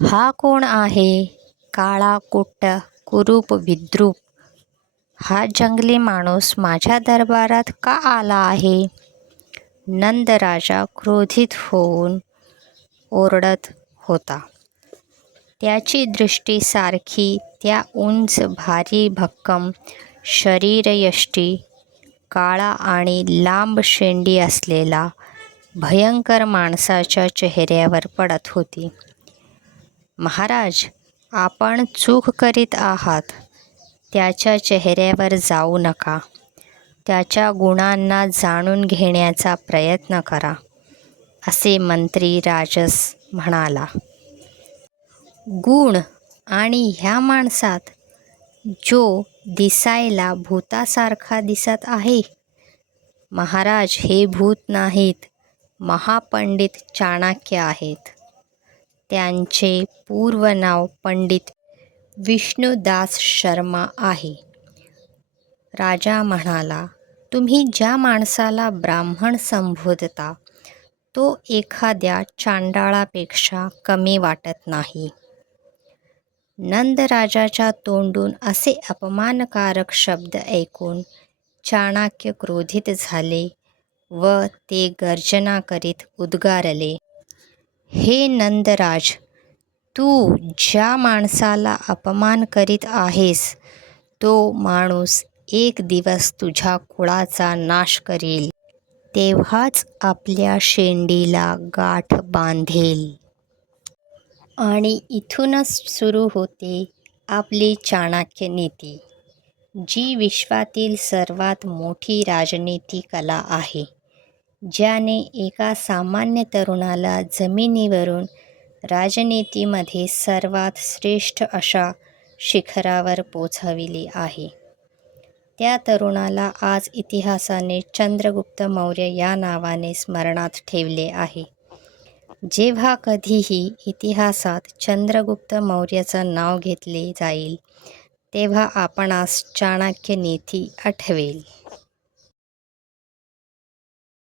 हा कोण आहे काळा कुट्ट कुरूप विद्रूप? हा जंगली माणूस माझ्या दरबारात का आला आहे? नंद राजा क्रोधित होऊन ओरडत होता. त्याची दृष्टी सारखी त्या उंच भारी भक्कम शरीरयष्टी, काळा आणि लांब शेंडी असलेला भयंकर माणसाच्या चेहऱ्यावर पडत होती. महाराज, आपण चूक करीत आहात. त्याच्या चेहऱ्यावर जाऊ नका. त्याच्या गुणांना जाणून घेण्याचा प्रयत्न करा, असे मंत्री राजस म्हणाला. गुण आणि ह्या माणसात, जो दिसायला भूतासारखा दिसत आहे? महाराज, हे भूत नाहीत, महापंडित चाणक्य आहेत. त्यांचे पूर्व नाव पंडित विष्णुदास शर्मा आहे. राजा म्हणाला, तुम्ही ज्या माणसाला ब्राह्मण संबोधता तो एखाद्या चांडाळापेक्षा कमी वाटत नाही. नंदराजाच्या तोंडून असे अपमानकारक शब्द ऐकून चाणक्य क्रोधित झाले व ते गर्जना करीत उद्गारले, हे नंदराज, तू ज्या माणसाला अपमान करीत आहेस तो माणूस एक दिवस तुझ्या कुळाचा नाश करेल, तेव्हाच आपल्या शेंडीला गाठ बांधेल. आणि इथूनच सुरू होते आपली चाणक्य नीती, जी विश्वातील सर्वात मोठी राजनीती कला आहे, ज्याने एका सामान्य तरुणाला जमिनीवरून राजनीतीमध्ये सर्वात श्रेष्ठ अशा शिखरावर पोचविले आहे. त्या तरुणाला आज इतिहासाने चंद्रगुप्त मौर्य या नावाने स्मरणात ठेवले आहे. जेव्हा कधीही इतिहासात चंद्रगुप्त मौर्याचं नाव घेतले जाईल, तेव्हा आपणास चाणक्य नीती आठवेल.